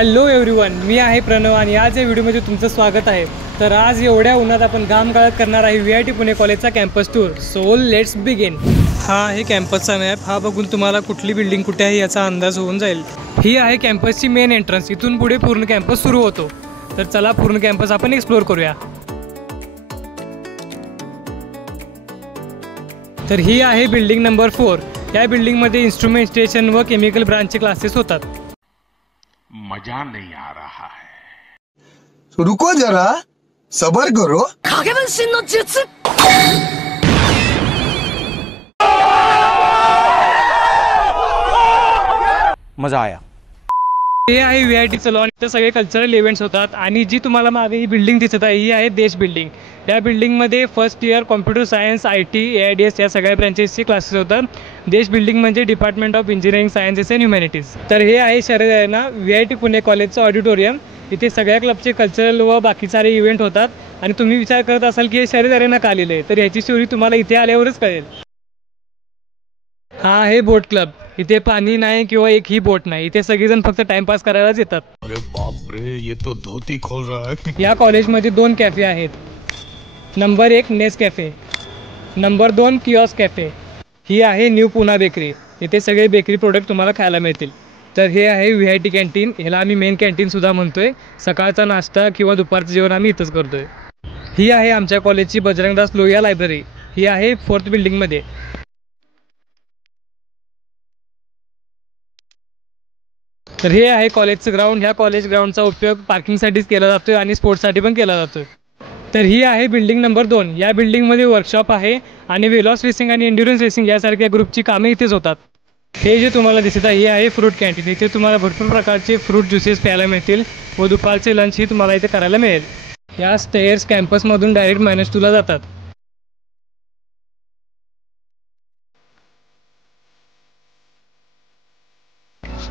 Hello everyone, मी आहे प्रणव आणि आज या व्हिडिओमध्ये तुमचं स्वागत आहे। तर आज एवढ्या उन्हात आपण घाम गाळत करणार आहे VIT पुणे कॉलेजचा campus tour. So let's begin. हा आहे कॅम्पसचा मॅप। हा बघून तुम्हाला कुठली बिल्डिंग कुठे आहे याचा अंदाज होऊन जाईल। ही आहे कॅम्पसची मेन एंट्रन्स। इथून पुढे पूर्ण कॅम्पस सुरू होतो। तर चला पूर्ण कॅम्पस आपण एक्सप्लोर करूया। तर ही आहे बिल्डिंग नंबर 4। या बिल्डिंगमध्ये इन्स्ट्रुमेंटेशन व केमिकल ब्रांचचे क्लासेस होतात। मजा नहीं आ रहा है, तो रुको जरा, सबर करो। मजा आया। हे आहे VITचं लॉन। इथं सगळे कल्चरल इव्हेंट्स होतात। आणि जी तुम्हाला मागे ही बिल्डिंग दिसत आहे ही आहे देश बिल्डिंग। या बिल्डिंगमध्ये first year computer science, IT, AIDS या सगळ्या ब्रँचेसचे क्लासेस होतात। देश बिल्डिंग म्हणजे department of engineering sciences and humanities. तर हे आहे शरद VIT पुणे कॉलेजचं ऑडिटोरियम। इथे सगळ्या क्लबचे कल्चरल व बाकी सारे इव्हेंट होतात। आणि तुम्ही विचार करत असाल की हे शरद अरेना का लिहिलं आहे, तर याची स्टोरी तुम्हाला इथे आल्यावरच कळेल। हा आहे बोट क्लब। इथे पाणी नाही किंवा एक ही बोट नाही। इथे सगळेजण फक्त टाइमपास करायलाच येतात। अरे बाप रे, ये तो धोती खोल रहा है। या कॉलेजमध्ये 2 कॅफे आहेत। नंबर 1 नेस कॅफे, नंबर 2 किऑस्क कॅफे। ही आहे न्यू पुणा बेकरी। इथे सगळे बेकरी प्रोडक्ट तुम्हाला खायला मिळतील। तर हे आहे VIT कॅन्टीन। ह्याला आम्ही मेन कॅन्टीनसुद्धा म्हणतोय। सकाळचा नाश्ता किंवा दुपारचं जेवण आम्ही इथंच करतोय। ही आहे आमच्या कॉलेजची बजरंगदास लोहिया लायब्ररी। ही आहे 4th बिल्डिंगमध्ये। तर हे आहे कॉलेजचं ग्राउंड। ह्या कॉलेज ग्राउंडचा उपयोग पार्किंगसाठीच केला जातो आणि स्पोर्ट्ससाठी पण केला जातो। तर ही आहे बिल्डिंग नंबर 2। या बिल्डिंगमध्ये वर्कशॉप आहे आणि वेलॉस रेसिंग आणि एन्ड्युरन्स रेसिंग यासारख्या ग्रुपची कामे इथेच होतात। हे जे तुम्हाला दिसत आहे हे आहे फ्रूट कॅन्टीन। इथे तुम्हाला भरपूर प्रकारचे फ्रूट ज्युसेस प्यायला मिळतील व दुपारचे लंचही तुम्हाला इथे करायला मिळेल। या स्टेअर्स कॅम्पसमधून डायरेक्ट -2ला जातात।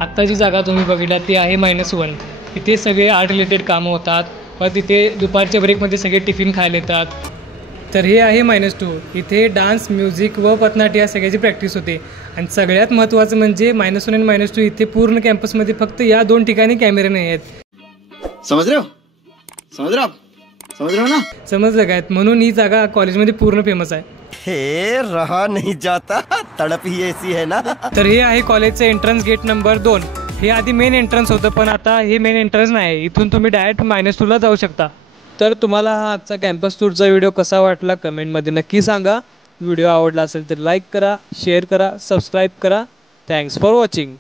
आत्ता जी जागा तुम्ही बघितला ती आहे -1। इथे सगळे आर्ट रिलेटेड कामं होतात व तिथे दुपारच्या ब्रेकमध्ये सगळे टिफिन खायला येतात। तर हे आहे -2। इथे डान्स, म्युझिक व पथनाट्य या सगळ्याची प्रॅक्टिस होते। आणि सगळ्यात महत्त्वाचं म्हणजे -1 आणि -2 इथे पूर्ण कॅम्पसमध्ये फक्त या 2 ठिकाणी कॅमेरे नाही आहेत। समझ रहे हो ना? समजलं काय? म्हणून ही जागा कॉलेजमध्ये पूर्ण फेमस आहे। हे रहा नहीं जाता, तड़प ही ऐसी है ना। तर हे आहे कॉलेजचं एंट्रन्स गेट नंबर 2। हे आधी मेन एंट्रन्स होतं, पण आता हे मेन एंट्रन्स नाही। इथून तुम्ही डायरेक्ट -2ला जाऊ शकता। तर तुम्हाला हा आजचा कॅम्पस टूरचा व्हिडिओ कसा वाटला कमेंटमध्ये नक्की सांगा। व्हिडिओ आवडला असेल तर लाईक करा, शेअर करा, सबस्क्राईब करा। Thanks for watching.